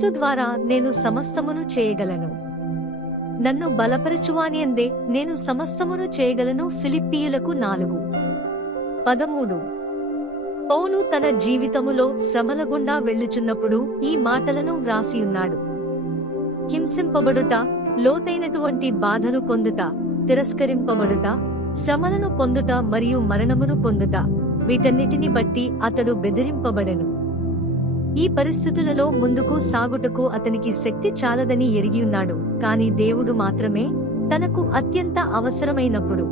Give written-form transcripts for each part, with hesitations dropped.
క్రీస్తు ద్వారా నేను సమస్తమును చేయగలను. నన్ను బలపరచువానియందే నేను సమస్తమును చేయగలను. ఫిలిప్పీయులకు 4:13. పౌలు తన జీవితములో శ్రమల గుండా వెళ్ళుచున్నప్పుడు ఈ మాటలను వ్రాసియున్నాడు. హింసింపబడుట, లోతైనటువంటి బాధను పొందుట, తిరస్కరింపబడుట, శ్రమలను పొందుట మరియు మరణమును పొందుట, వీటన్నిటిని బట్టి అతడు బెదిరింపబడెను. ఈ పరిస్థితులలో ముందుకు సాగుటకు అతనికి శక్తి చాలదని ఎరిగియున్నాడు. కాని దేవుడు మాత్రమే తనకు అత్యంత అవసరమైనప్పుడు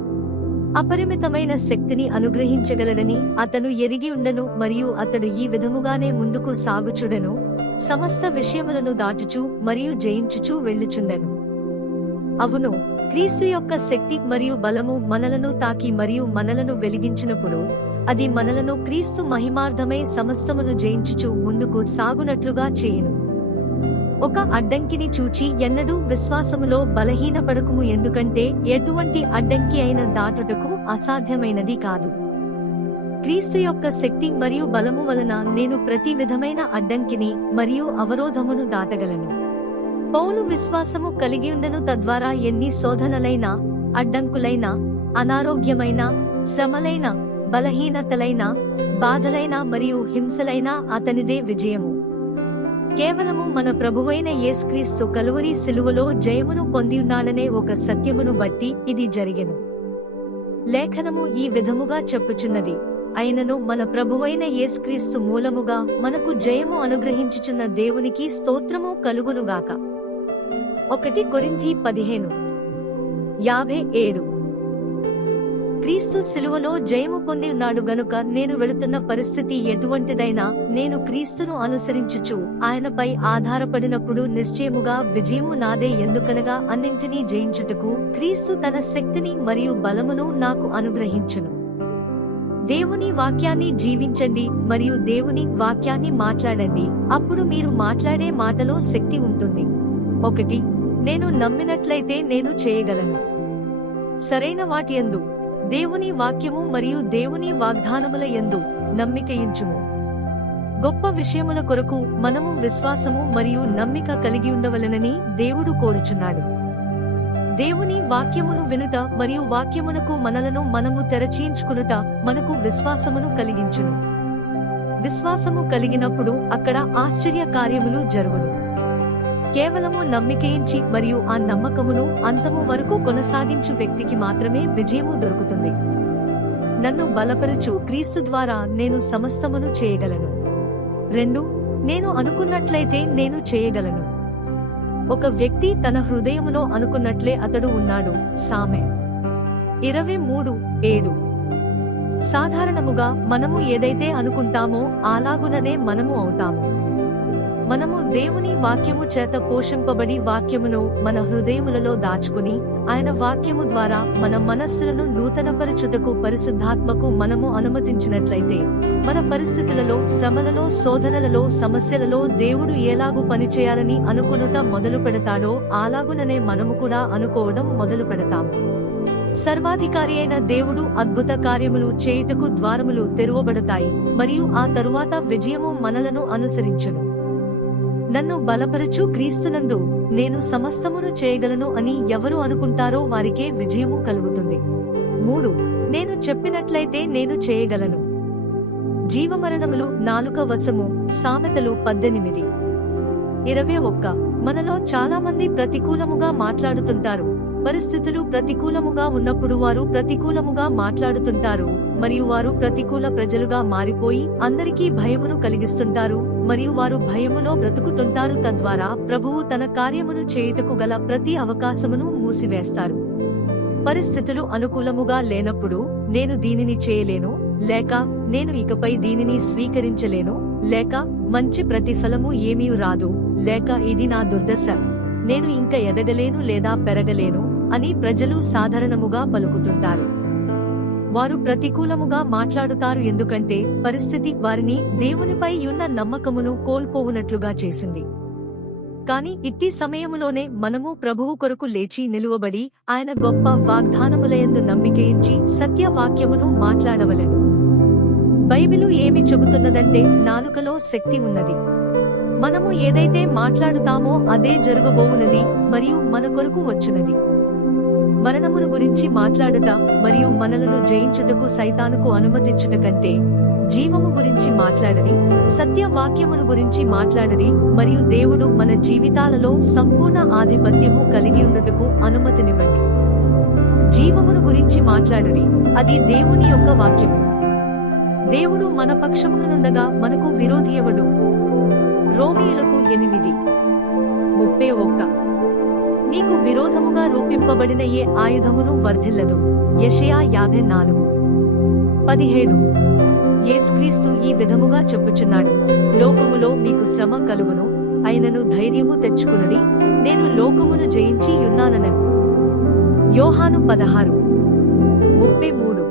అపరిమితమైన శక్తిని అనుగ్రహించగలడని అతను ఎరిగియుండెను. మరియు అతడు ఈ విధముగానే ముందుకు సాగుచుడెను, సమస్త విషయములను దాటుచు మరియు జయించుచూ వెళ్ళుచుండెను. అవును, క్రీస్తు యొక్క శక్తి మరియు బలము మనలను తాకి మరియు మనలను వెలిగించినప్పుడు అది మనలను క్రీస్తు మహిమార్థమై సమస్తమును జయించుచు ముందుకు సాగునట్లుగా చేయును. ఒక అడ్డంకిని చూచి ఎన్నడూ విశ్వాసములో బలహీనపడకుము, ఎందుకంటే ఎటువంటి అడ్డంకి అయిన దాటుటకు అసాధ్యమైనది కాదు. క్రీస్తు యొక్క శక్తి మరియు బలము వలన నేను ప్రతి విధమైన అడ్డంకిని మరియు అవరోధమును దాటగలను. పౌలు విశ్వాసము కలిగియుండెను, తద్వారా ఎన్ని శోధనలైనా, అడ్డంకులైనా, అనారోగ్యమైన, శ్రమలైన, బలహీనతలైన, బాధలైన మరియు హింసలైన అతనిదే విజయము. కేవలము మన ప్రభువైన యేసుక్రీస్తు కలువరి శిలువలో జయమును పొందియున్నాడనే ఒక సత్యమును బట్టి ఇది జరిగెను. లేఖనము ఈ విధముగా చెప్పుచున్నది, అయినను మన ప్రభువైన యేసుక్రీస్తు మూలముగా మనకు జయము అనుగ్రహించుచున్న దేవునికి స్తోత్రము కలుగునుగాక. 1 కొరింథీ 15:57. క్రీస్తు శిలువలో జయము పొంది ఉన్నాడు గనుక నేను వెళుతున్న పరిస్థితి ఎటువంటిదైనా నేను క్రీస్తును అనుసరించుచు ఆయనపై ఆధారపడినప్పుడు నిశ్చయముగా విజయము నాదే. ఎందుకనగా అన్నింటినీ జయించుటకు క్రీస్తు తన శక్తిని మరియు బలమును నాకు అనుగ్రహించును. దేవుని వాక్యాన్ని జీవించండి మరియు దేవుని వాక్యాన్ని మాట్లాడండి, అప్పుడు మీరు మాట్లాడే మాటలో శక్తి ఉంటుంది. 1. నేను నమ్మినట్లయితే నేను చేయగలను. సరైన వాటియందు దేవుని వాక్యము మరియు దేవుని వాగ్దానముల యందు నమ్మికయించుము. గొప్ప విషయముల కొరకు మనము విశ్వాసము మరియు నమ్మిక కలిగి ఉండవలెనని దేవుడు కోరుచున్నాడు. దేవుని వాక్యమును వినుట మరియు వాక్యమునకు మనలను మనము తెరచేయించుకునుట మనకు విశ్వాసమును కలిగించును. విశ్వాసము కలిగినప్పుడు అక్కడ ఆశ్చర్య కార్యములు జరుగును. కేవలము నమ్మికయించి మరియు ఆ నమ్మకమును అంతము వరకు కొనసాగించు వ్యక్తికి మాత్రమే విజయము దొరుకుతుంది. నన్ను బలపరచు క్రీస్తు ద్వారా నేను సమస్తమును చేయగలను. 2. నేను అనుకున్నట్లయితే నేను చేయగలను. ఒక వ్యక్తి తన హృదయములో అనుకున్నట్లే అతడు ఉన్నాడు. సామె 23:7. సాధారణముగా మనము ఏదైతే అనుకుంటామో అలాగుననే మనము అవుతాము. మనము దేవుని వాక్యము చేత పోషింపబడి వాక్యమును మన హృదయములలో దాచుకుని ఆయన వాక్యము ద్వారా మన మనస్సులను నూతనపరచుటకు పరిశుద్ధాత్మకు మనము అనుమతించినట్లయితే మన పరిస్థితులలో, శ్రమలలో, శోధనలలో, సమస్యలలో దేవుడు ఎలాగూ పనిచేయాలని అనుకునుట మొదలు పెడతాడో అలాగుననే మనము కూడా అనుకోవడం మొదలు పెడతాము. సర్వాధికారి అయిన దేవుడు అద్భుత కార్యములు చేయుటకు ద్వారములు తెరువబడతాయి మరియు ఆ తరువాత విజయము మనలను అనుసరించును. నన్ను బలపరచు క్రీస్తునందు నేను సమస్తమును చేయగలను అని ఎవరు అనుకుంటారో వారికే విజయము కలుగుతుంది. 3. నేను చెప్పినట్లయితే నేను చేయగలను. జీవమరణములు నాలుక వశము. సామెతలు 18:21. మనలో చాలా మంది ప్రతికూలముగా మాట్లాడుతుంటారు. పరిస్థితులు ప్రతికూలముగా ఉన్నప్పుడు వారు ప్రతికూలముగా మాట్లాడుతుంటారు మరియు వారు ప్రతికూల ప్రజలుగా మారిపోయి అందరికీ భయమును కలిగిస్తుంటారు మరియు వారు భయములో బ్రతుకుతుంటారు. తద్వారా ప్రభువు తన కార్యమును చేయుటకు గల ప్రతి అవకాశమును మూసివేస్తారు. పరిస్థితులు అనుకూలముగా లేనప్పుడు నేను దీనిని చేయలేను, లేక నేను ఇకపై దీనిని స్వీకరించలేను, లేక మంచి ప్రతిఫలము ఏమీ రాదు, లేక ఇది నా దుర్దశ, నేను ఇంక ఎదగలేను లేదా పెరగలేను అని ప్రజలు సాధారణముగా పలుకుతుంటారు. వారు ప్రతికూలముగా మాట్లాడుతారు ఎందుకంటే పరిస్థితి వారిని దేవునిపై ఉన్న నమ్మకమును కోల్పోవునట్లుగా చేసింది. కాని ఇట్టి సమయములోనే మనము ప్రభువు కొరకు లేచి నిలువబడి ఆయన గొప్ప వాగ్దానములయందు నమ్మికయించి సత్యవాక్యమును మాట్లాడవలెను. బైబిలు ఏమి చెబుతున్నదంటే నాలుకలో శక్తి ఉన్నది. మనము ఏదైతే మాట్లాడుతామో అదే జరగబోవునది మరియు మన కొరకు వచ్చునది. మరణమును గురించి మాట్లాడుట మరియు మనలను జయించుటకు సైతానుకు అనుమతించుట కంటే జీవము గురించి మాట్లాడడి, సత్య వాక్యమును గురించి మాట్లాడడి మరియు దేవుడు మన జీవితాలలో సంపూర్ణ ఆధిపత్యము కలిగి ఉండుటకు అనుమతినివ్వండి. జీవమును గురించి మాట్లాడడి, అది దేవుని యొక్క వాక్యము. దేవుడు మన పక్షమునుండగా మనకు విరోధి ఎవడు? రోమీయులకు 8:31. నీకు విరోధముగా రూపింపబడిన ఏ ఆయుధమును వర్ధిల్లదు. యెషయా 54:17. యేసుక్రీస్తు ఈ విధముగా చెప్పుచున్నాడు, లోకములో మీకు శ్రమ కలుగును, అయినను ధైర్యము తెచ్చుకునుడి, నేను లోకమును జయించి యున్నానను. యోహాను 16:33.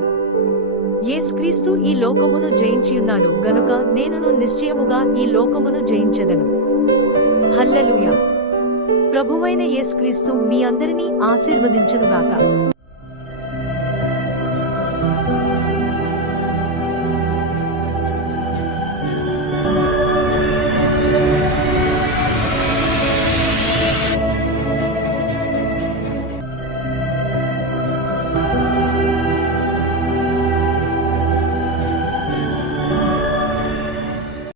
యేసుక్రీస్తు ఈ లోకమును జయించియున్నాడు గనుక నేనును నిశ్చయముగా ఈ లోకమును జయించెదను. హల్లెలూయా. ప్రభువైన యేసుక్రీస్తు మీ అందరినీ ఆశీర్వదించునుగాక.